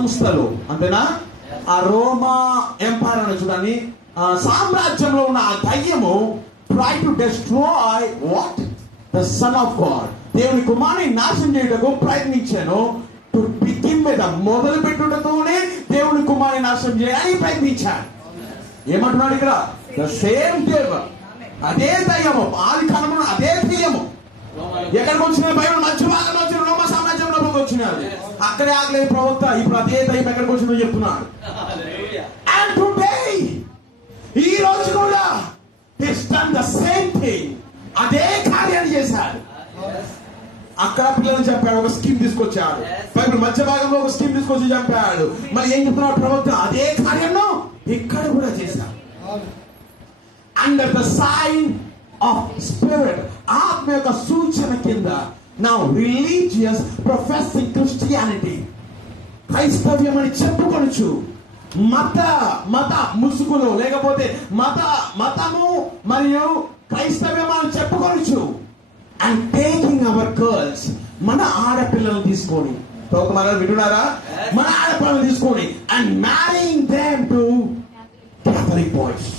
సంస్థలు, అంతేనా? ఆ రోమా ఎంపైర్ అని చూడండి, సామ్రాజ్యంలో ఉన్న ఆ దయ్యము try to destroy what the son of God, దేవుని కుమారుని నాశనం చేయటకు ప్రయత్నించాను. టు బిగిన్ విత్, మొదలు పెట్టుటతోనే దేవుని కుమారుని నాశనం చేయడానికి ప్రయత్నించాడు. ఏమంటున్నాడు ఇక్కడ? ద సేమ్ డెవిల్, అదే దయ్యము, ఆది కాలంలో అదే దయ్యము ఎక్కడికి వచ్చిన? బైబిల్ మధ్య భాగంలో వచ్చిన రోమా సామ్రాజ్యంలోకి వచ్చినారు. అక్కడే ఆగలేదు ప్రవక్త, ఇప్పుడు అదే దయ్యం ఎక్కడికి వచ్చిందో చెప్తున్నాడు. అండ్ టుడే, ఈ రోజు కూడా this done the same thing, అదే కార్యాన్ని చేశాడు. అక్కడ పిల్లలు చంపాడు, ఒక స్కీమ్ తీసుకొచ్చాడు. బైబిల్ మధ్య భాగంలో ఒక స్కీమ్ తీసుకొచ్చి చంపాడు. మరి ఏం చెప్తున్నాడు ప్రవక్త? అదే కార్యాన్ని ఇక్కడ కూడా చేశాడు. Under the sign of spirit, ఆత్మ యొక్క సూచన కింద. నౌ రిలీజియస్ ప్రొఫెసింగ్ క్రిస్టియానిటీ, క్రైస్తవ్యం అని చెప్పుకొనొచ్చు. మత ముసుగులు, లేకపోతే మతము మరియు క్రైస్తవ్యం అని చెప్పుకొనొచ్చు. అండ్ టేకింగ్ అవర్ గర్ల్స్, మన ఆడపిల్లలు తీసుకొని, వింటున్నారా? మన ఆడపిల్లలు తీసుకొని and marrying them to Catholic boys.